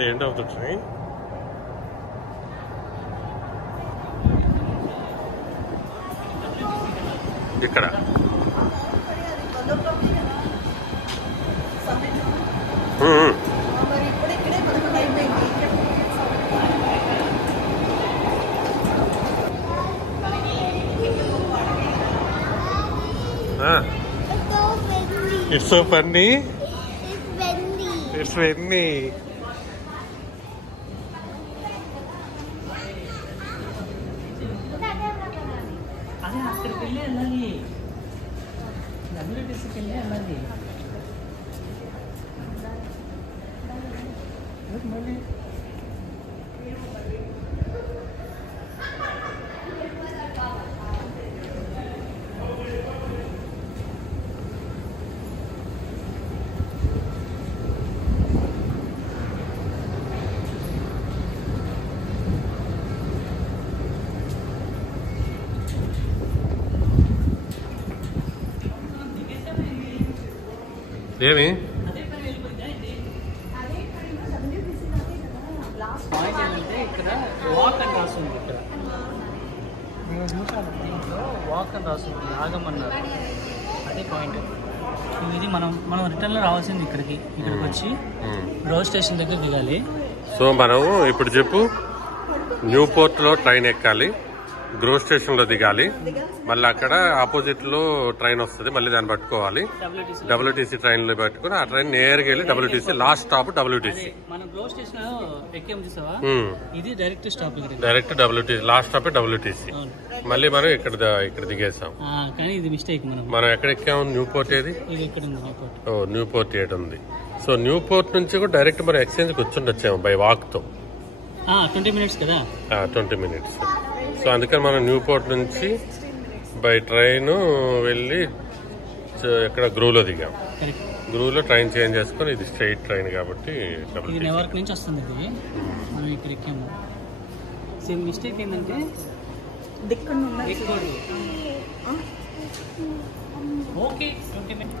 the end of the train. ఇక్కడ It's so funny. It's windy. అదే అక్కడికి వెళ్ళి వెళ్ళాలి WTCకి వెళ్ళి వెళ్ళాలి మళ్ళీ ఏమి పాయింట్ ఏంటంటే ఇక్కడ వాక్ అని రాస్తుంది ఇక్కడ మేము చూసాము దీంట్లో వాక్ అని రాస్తుంది ఆగమన్నారు అదే పాయింట్ ఇది మనం రిటర్న్లో రావాల్సింది ఇక్కడికి వచ్చి రోడ్ స్టేషన్ దగ్గర దిగాలి సో మనం ఇప్పుడు చెప్పు న్యూపోర్ట్లో ట్రైన్ ఎక్కాలి గ్రో స్టేషన్ లో దిగాలి మళ్ళీ అక్కడ ఆపోజిట్ లో ట్రైన్ వస్తుంది మళ్ళీ దాన్ని పట్టుకోవాలి WTC ట్రైన్ లో పట్టుకుని ఆ ట్రైన్ నేరుగా వెళ్ళి WTC లాస్ట్ స్టాప్ WTC మనం గ్రో స్టేషన్ ఎక్కాము చూసావా ఇది direct stop direct WTC last stop WTC మళ్ళీ మనం ఇక్కడ దిగేసాం కానీ ఇది మిస్టేక్ మనం ఎక్కడ ఎక్కాము న్యూపోర్ట్ ఏది ఇది ఎక్కడ ఉంది న్యూపోర్ట్ ఏడు ఉంది సో న్యూపోర్ట్ నుంచి కూడా డైరెక్ట్ మనం ఎక్స్చేంజ్ కి వచ్చుండొచ్చాము బై వాక్ తో 20 minutes కదా 20 minutes సో అందుకని మనం న్యూపోర్ట్ నుంచి బై ట్రైన్ వెళ్ళి ఎక్కడ గ్రూలో దిగాం గ్రూలో ట్రైన్ చేంజ్ చేసుకుని ఇది స్ట్రైట్ ట్రైన్ కాబట్టి నెవర్క్ నుంచి వస్తుంది ఇది మనం ఇక్కడ ఎక్కాము సేమ్ మిస్టేక్ ఏంటంటే ఓకే 20 minutes